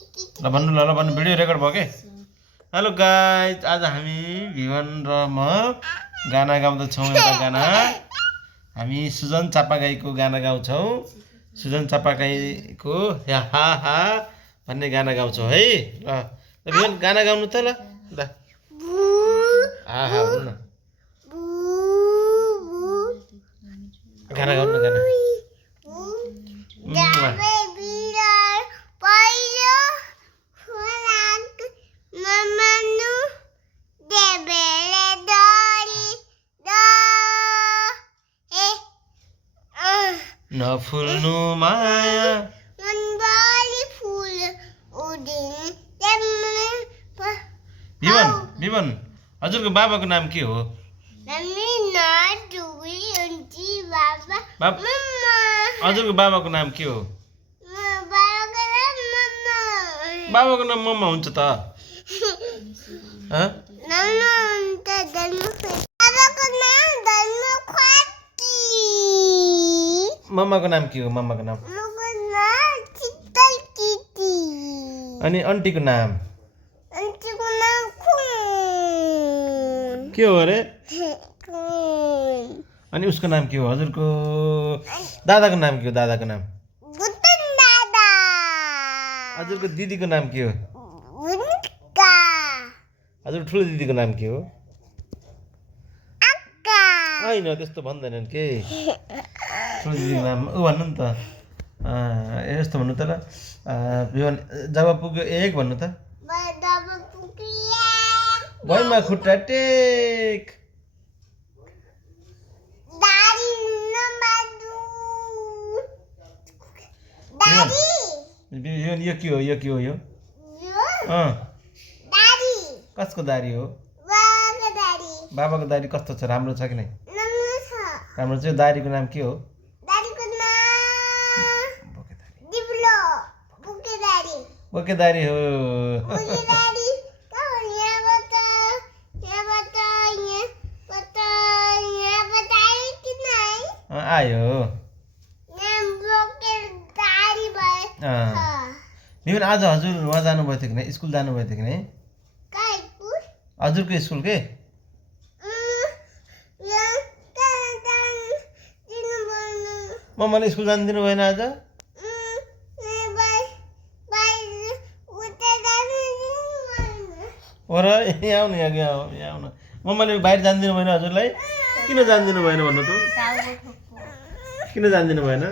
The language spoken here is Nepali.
ल भन्नु ल भन्नु भिडियो रेकर्ड भयो के हेलो गाइज आज हामी भिवन र म गाना गाउँदैछौँ एउटा गाना हामी सुजन चापागाईको गाना गाउँछौँ सुजन चापागाईको हा हा भन्ने गाना गाउँछौँ है ल भिवन गाना गाउनु त ल हा हा भन्नु न गाना गाउनु न गाना नफुल्नु माया विवन हजुरको बाबाको नाम के हो हजुरको बाबाको नाम के हो बाबाको नाम मम्मा हुन्छ त मम्माको नाम के हो मम्माको नाम अनि आन्टीको नाम के हो अरे अनि उसको नाम के हो हजुरको दादाको नाम के हो दादाको नाम हजुरको दिदीको नाम के हो हजुर ठुलो दिदीको नाम के हो होइन त्यस्तो भन्दैनन् के ठुलो दिदीको नाम ऊ भन्नु नि त यस्तो भन्नु त ल जब पुग्यो एक भन्नु त भैमा खुट्टा टेक यो के हो यो के हो यो कसको दारी हो बाबाको दारी कस्तो छ राम्रो छ कि नै राम्रो छ दारीको नाम के हो बोकेदारी हो आयो विवन आज हजुर वहाँ जानुभएको थियो कि नै स्कुल जानुभएको थियो कि नै हजुरको स्कुल के मम्माले स्कुल जानु दिनु भएन आज हो र यहाँ आउनु यहाँ आउनु मम्माले बाहिर जानिदिनु भएन हजुरलाई किन जानिदिनु भएन भन्नु त किन जानिदिनु भएन